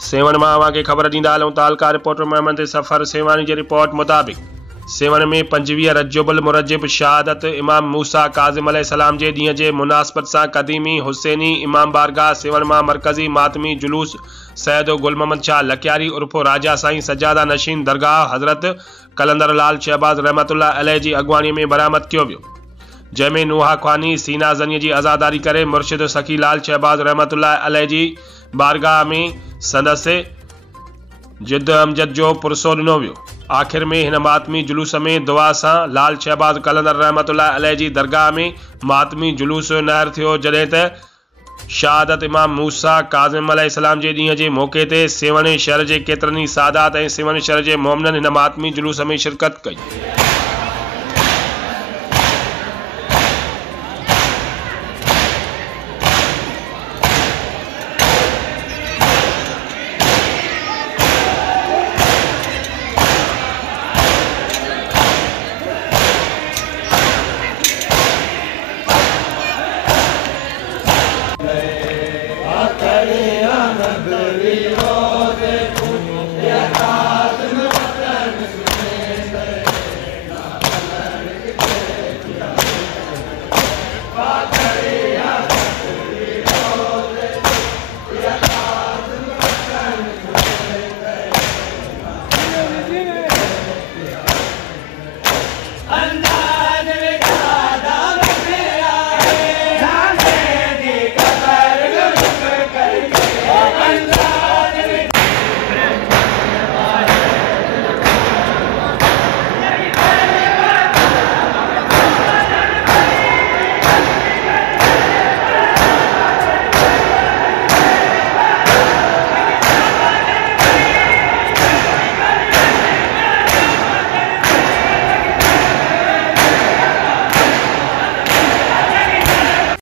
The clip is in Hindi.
सेवन मां अवां खे ख़बर ॾींदा हलूं त हल्का रिपोर्टर मोहम्मद सफ़र सेवानी जी रिपोर्ट मुताबिक़ सेवन में 25 रजबुल मुरजिब शहादत इमाम मूसा काज़िम अलैहिस्सलाम जे ॾींहं जे मुनासिबत सां क़दीमी हुसैनी इमाम बारगाह सेवन मां मरकज़ी मातमी जुलूस सैयद गुल मोहम्मद शाह लकियारी उर्फ़ राजा साईं सजादा नशीन दरगाह हज़रत कलंदर लाल शहबाज रहमतुल्लाह अलैह जी अॻवानी में बरामद कियो वियो, जंहिंमें नुहा ख्वानी सीना ज़नी जी आज़ादारी करे मुर्शिद सखी लाल शहबाज रहमतुल्लाह अलैह जी बारगाह में संदसि जिद अमजद जो पुरसो ॾिनो वियो। आख़िर में हिन मातमी जुलूस में दुआ सां लाल शहबाज कलंदर रहमतुल्लाह अलैह जी दरगाह में मातमी जुलूस नहर थियो, जॾहिं त शहादत इमाम मूसा काज़िम अलैहिस्सलाम जे ॾींहं जे मौक़े ते सेवन शहर जे केतिरनि ई सादात ऐं सेवन शहर जे मोमिननि हिन मातमी जुलूस में शिरकत कई। नगरी